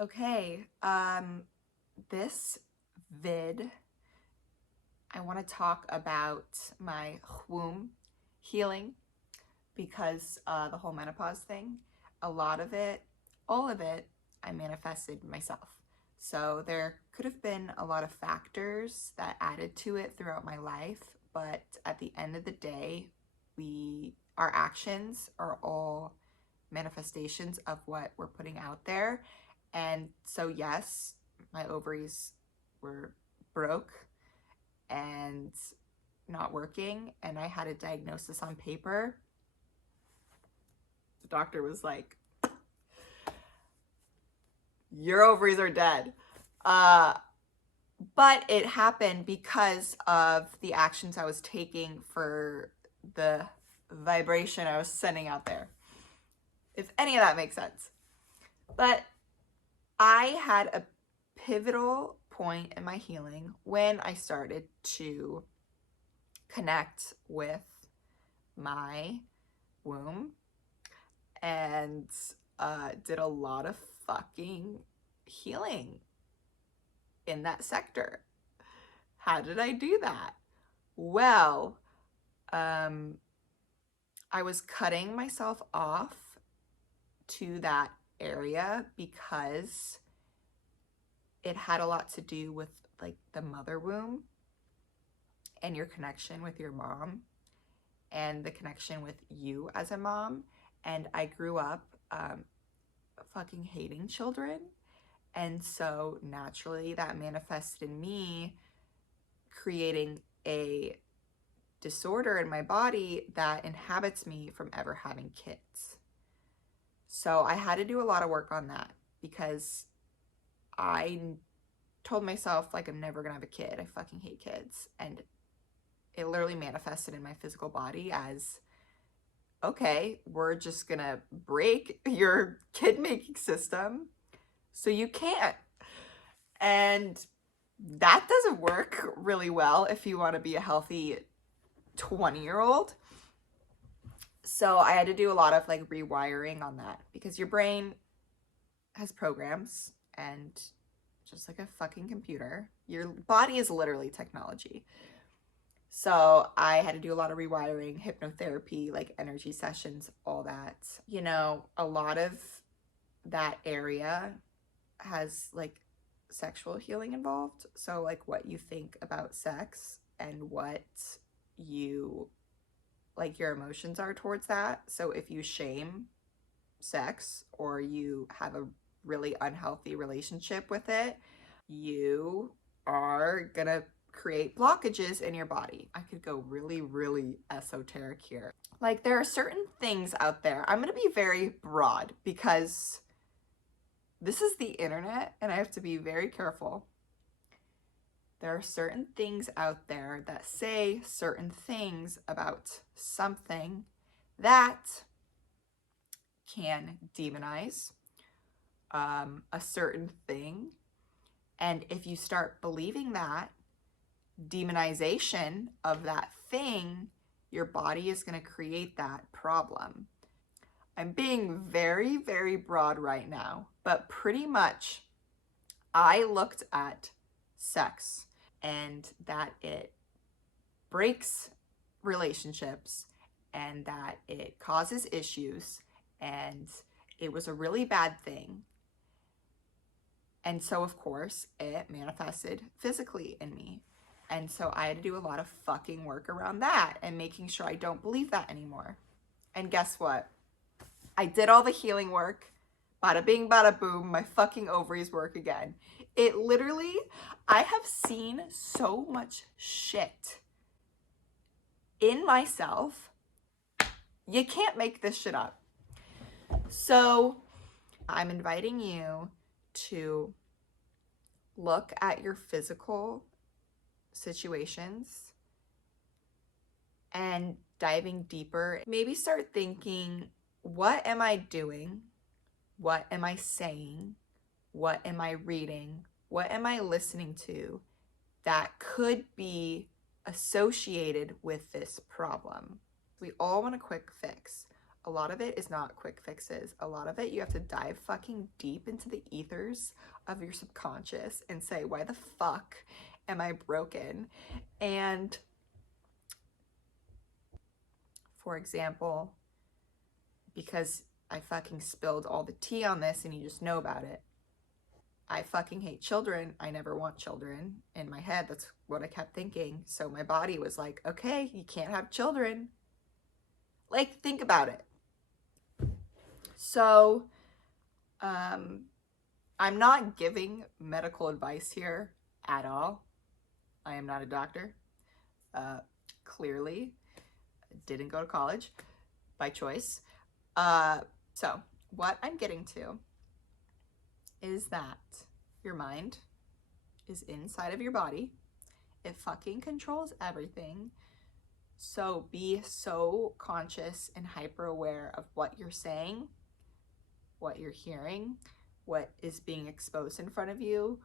Okay, this vid, I want to talk about my womb healing because the whole menopause thing, a lot of it, all of it, I manifested myself. So there could have been a lot of factors that added to it throughout my life, but at the end of the day, our actions are all manifestations of what we're putting out there. And so, yes, my ovaries were broke and not working, and I had a diagnosis on paper. The doctor was like, your ovaries are dead. But it happened because of the actions I was taking for the vibration I was sending out there, if any of that makes sense. But I had a pivotal point in my healing when I started to connect with my womb and did a lot of fucking healing in that sector. How did I do that? Well, I was cutting myself off to that area because it had a lot to do with like the mother womb and your connection with your mom and the connection with you as a mom. And I grew up fucking hating children. And so naturally that manifested in me creating a disorder in my body that inhabits me from ever having kids. So I had to do a lot of work on that because I told myself like I'm never gonna have a kid. I fucking hate kids. And it literally manifested in my physical body as, okay, we're just gonna break your kid making system so you can't. And that doesn't work really well if you want to be a healthy 20-year-old. So I had to do a lot of like rewiring on that because your brain has programs, and just like a fucking computer, your body is literally technology. So I had to do a lot of rewiring, hypnotherapy, like energy sessions, all that. You know, a lot of that area has like sexual healing involved. So like what you think about sex and what you like your emotions are towards that. So if you shame sex or you have a really unhealthy relationship with it, you are gonna create blockages in your body. I could go really, really esoteric here. Like there are certain things out there. I'm gonna be very broad because this is the internet and I have to be very careful. There are certain things out there that say certain things about something that can demonize a certain thing. And if you start believing that demonization of that thing, your body is going to create that problem. I'm being very, very broad right now, but pretty much I looked at sex and that it breaks relationships and that it causes issues and it was a really bad thing. And so, of course, it manifested physically in me. And so I had to do a lot of fucking work around that and making sure I don't believe that anymore. And guess what? I did all the healing work. Bada bing, bada boom, my fucking ovaries work again. It literally, I have seen so much shit in myself. You can't make this shit up. So I'm inviting you to look at your physical situations and diving deeper. Maybe start thinking, what am I doing? What am I saying? What am I reading? What am I listening to that could be associated with this problem? We all want a quick fix. A lot of it is not quick fixes. A lot of it, you have to dive fucking deep into the ethers of your subconscious and say, why the fuck am I broken? And for example, because I fucking spilled all the tea on this and you just know about it. I fucking hate children. I never want children. In my head, that's what I kept thinking. So my body was like, okay, you can't have children. Like, think about it. So, I'm not giving medical advice here at all. I am not a doctor. Clearly, didn't go to college by choice. So, what I'm getting to is that your mind is inside of your body. It fucking controls everything. So be so conscious and hyper aware of what you're saying, what you're hearing, what is being exposed in front of you,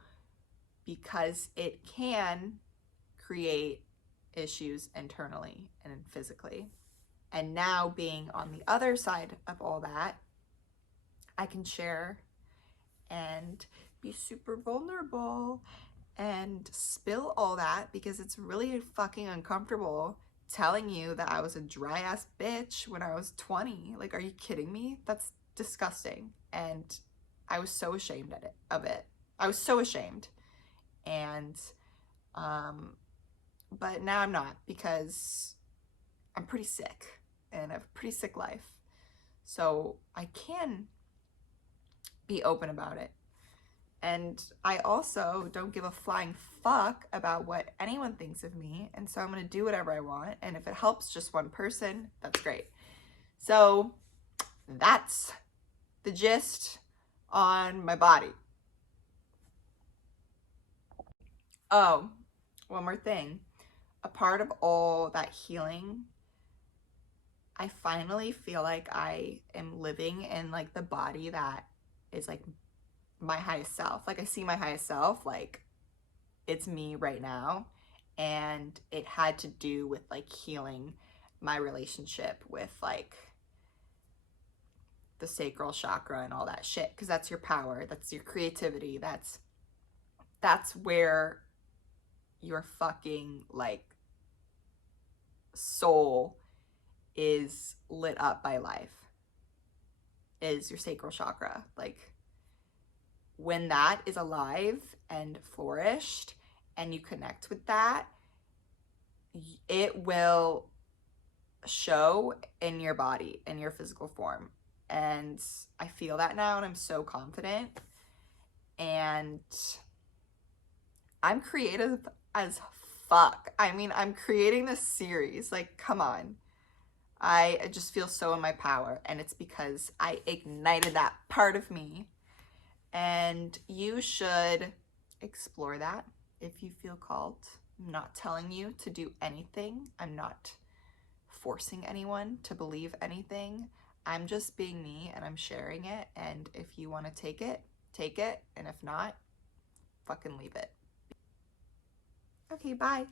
because it can create issues internally and physically. And now, being on the other side of all that, I can share and be super vulnerable and spill all that, because it's really fucking uncomfortable telling you that I was a dry ass bitch when I was 20. Like, are you kidding me? That's disgusting. And I was so ashamed of it. I was so ashamed. And but now I'm not, because I'm pretty sick and I have a pretty sick life. So I can be open about it. And I also don't give a flying fuck about what anyone thinks of me. And so I'm going to do whatever I want. And if it helps just one person, that's great. So that's the gist on my body. Oh, one more thing. A part of all that healing, I finally feel like I am living in like the body that is like my highest self. Like, I see my highest self, like it's me right now. And it had to do with like healing my relationship with like the sacral chakra and all that shit, because that's your power, that's your creativity, that's where your fucking like soul is lit up by life, is your sacral chakra. Like, when that is alive and flourished and you connect with that, it will show in your body, in your physical form. And I feel that now, and I'm so confident. And I'm creative as fuck. I mean, I'm creating this series. Like, come on. I just feel so in my power, and it's because I ignited that part of me. And you should explore that if you feel called. I'm not telling you to do anything. I'm not forcing anyone to believe anything. I'm just being me, and I'm sharing it. And if you want to take it, take it. And if not, fucking leave it. Okay, bye.